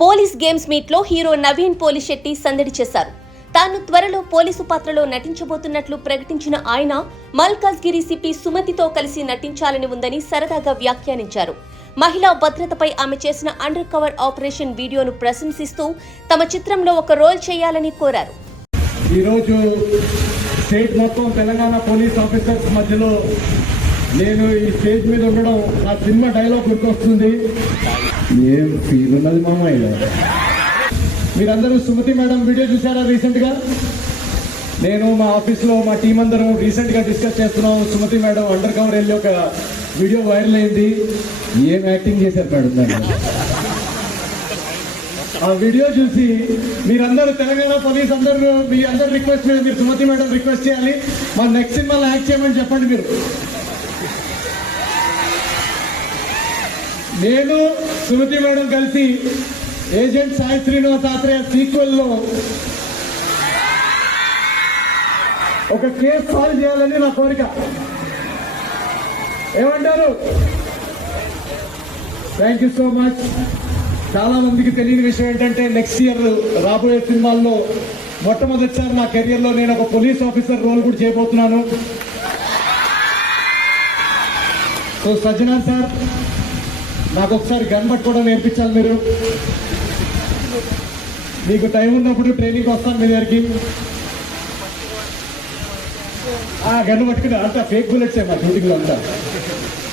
Police games meet లో hero Naveen Polisetty సందడి చేశారు. తాను త్వరలో పోలీసు పాత్రలో నటించబోతున్నట్లు ప్రకటించిన ఆయన మల్కాజ్గిరి సిపి సుమతితో కలిసి నటించాలని ఉందని సరదాగా వ్యాఖ్యానించారు. మహిళా భద్రతపై ఆమె చేసిన అండర్ కవర్ ఆపరేషన్ వీడియోను ప్రశంసిస్తూ తమ చిత్రంలో ఒక రోల్ చేయాలని కోరారు. ఈరోజు స్టేట్ మొత్తం తెలంగాణ పోలీస్ ఆఫీసర్స్ మధ్యలో నేను ఈ స్టేజ్ మీద ఉండడం నా సినిమా డైలాగ్ గుర్తొస్తుంది. ఏం ఫీల్ ఉన్నది మామయ్య. మీరందరూ సుమతి మేడం వీడియో చూసారా? రీసెంట్గా నేను మా ఆఫీస్లో మా టీం అందరం రీసెంట్గా డిస్కస్ చేస్తున్నాం. సుమతి మేడం అండర్ కవర్ వెళ్ళి ఒక వీడియో వైరల్ అయింది. ఏం యాక్టింగ్ చేశారు మేడం దాన్ని. ఆ వీడియో చూసి మీరందరూ తెలంగాణ పోలీస్ అందరూ మీ అందరు రిక్వెస్ట్ మీద మీరు సుమతి మేడం రిక్వెస్ట్ చేయాలి, మా నెక్స్ట్ సినిమాలో యాక్ట్ చేయమని చెప్పండి. మీరు నేను సుమతి మేడం కలిసి ఏజెంట్ సాయి శ్రీనివాస్ ఆత్రేయ సీక్వెల్ లో ఒక కేసు సాల్వ్ చేయాలని నా కోరిక. ఏమంటారు? Thank you so much. చాలా మందికి తెలియని విషయం ఏంటంటే నెక్స్ట్ ఇయర్ రాబోయే సినిమాల్లో మొట్టమొదటిసారి నా కెరియర్లో నేను ఒక పోలీస్ ఆఫీసర్ రోల్ కూడా చేయబోతున్నాను. సో సజ్జనార్ సార్, నాకు ఒకసారి గన్ పట్టుకోవడం నేర్పించాలి. మీరు మీకు టైం ఉన్నప్పుడు ట్రైనింగ్ వస్తాను మీ దగ్గరికి. గన్ను పట్టుకుని అంతా ఫేక్ బుల్లెట్స్ మా షూటింగ్లో అంతా.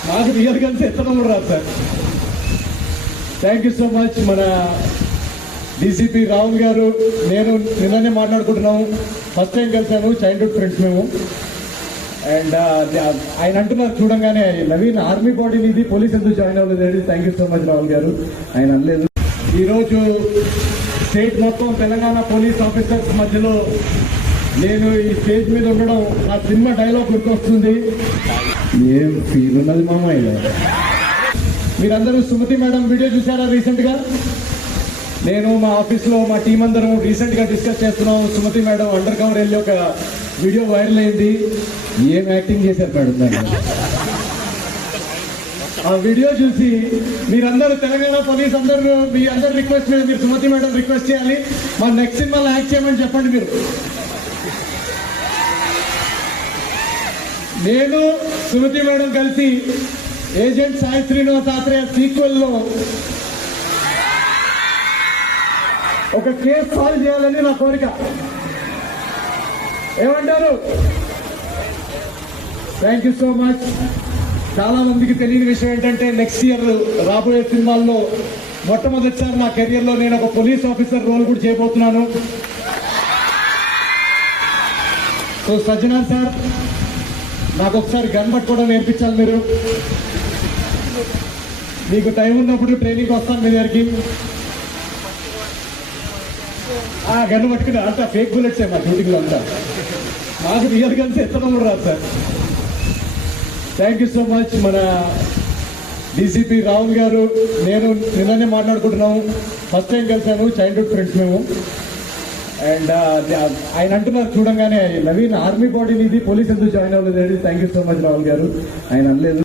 మాకు రియల్ గన్స్ ఎత్తడం కూడా రాదు sir. Thank you so much. మన డీసీపీ రాహుల్ గారు నేను నిన్ననే మాట్లాడుకుంటున్నాము. ఫస్ట్ టైం కలిసాను, చైల్డ్హుడ్ ఫ్రెండ్స్ మేము. అండ్ ఆయన అంటున్నారు చూడంగానే, నవీన్ ఆర్మీ బాడీ ఇది పోలీస్ ఎందుకు జాయిన్ అవ్వలేదు. Thank you so much Rahul గారు. ఆయన అనలేదు. ఈరోజు స్టేట్ మొత్తం తెలంగాణ పోలీస్ ఆఫీసర్స్ మధ్యలో నేను ఈ స్టేజ్ మీద ఉండడం నా సినిమా డైలాగ్ గుర్తొస్తుంది. ఏం ఫీల్ ఉన్నది మామయ్య. మీరందరూ సుమతి మేడం వీడియో చూసారా? రీసెంట్గా నేను మా ఆఫీస్లో మా టీం అందరం రీసెంట్గా డిస్కస్ చేస్తున్నాం. సుమతి మేడం అండర్ కవర్ వెళ్ళి ఒక వీడియో వైరల్ అయింది. ఏం యాక్టింగ్ చేశారు మేడం దాన్ని. ఆ వీడియో చూసి మీరందరూ తెలంగాణ పోలీస్ అందరూ మీ అందరు రిక్వెస్ట్ మీద మీరు సుమతి మేడం రిక్వెస్ట్ చేయాలి, మా నెక్స్ట్ సినిమాలో యాక్ట్ చేయమని చెప్పండి. మీరు నేను సుమతి మేడం కలిసి ఏజెంట్ సాయి శ్రీనివాస్ ఆత్రేయ సీక్వెల్ లో ఒక కేసు సాల్వ్ చేయాలని నా కోరిక. ఏమంటారు? Thank you so much. చాలా మందికి తెలియని విషయం ఏంటంటే నెక్స్ట్ ఇయర్ రాబోయే సినిమాల్లో మొట్టమొదటిసారి నా కెరియర్లో నేను ఒక పోలీస్ ఆఫీసర్ రోల్ కూడా చేయబోతున్నాను. సో సజ్జనార్ సార్, నాకు ఒకసారి గన్ పట్టుకోవడం నేర్పించాలి. మీరు మీకు టైం ఉన్నప్పుడు ట్రైనింగ్ వస్తాను మీ దగ్గరికి. గన్ను పట్టుకుని అంతా ఫేక్ బుల్లెట్స్ మా షూటింగ్లో అంతా. మాకు రియల్ గన్స్ ఎత్తడం కూడా రాదు sir. Thank you so much. మన డీసీపీ రాహుల్ గారు నేను నిన్ననే మాట్లాడుకుంటున్నాము. ఫస్ట్ టైం కలిసాను, చైల్డ్హుడ్ ఫ్రెండ్స్ మేము. అండ్ ఆయన అంటున్నారు చూడంగానే, నవీన్ ఆర్మీ బాడీ ఇది పోలీస్ ఎందుకు జాయిన్ అవ్వలేదు. Thank you so much Rahul గారు. ఆయన అనలేదు.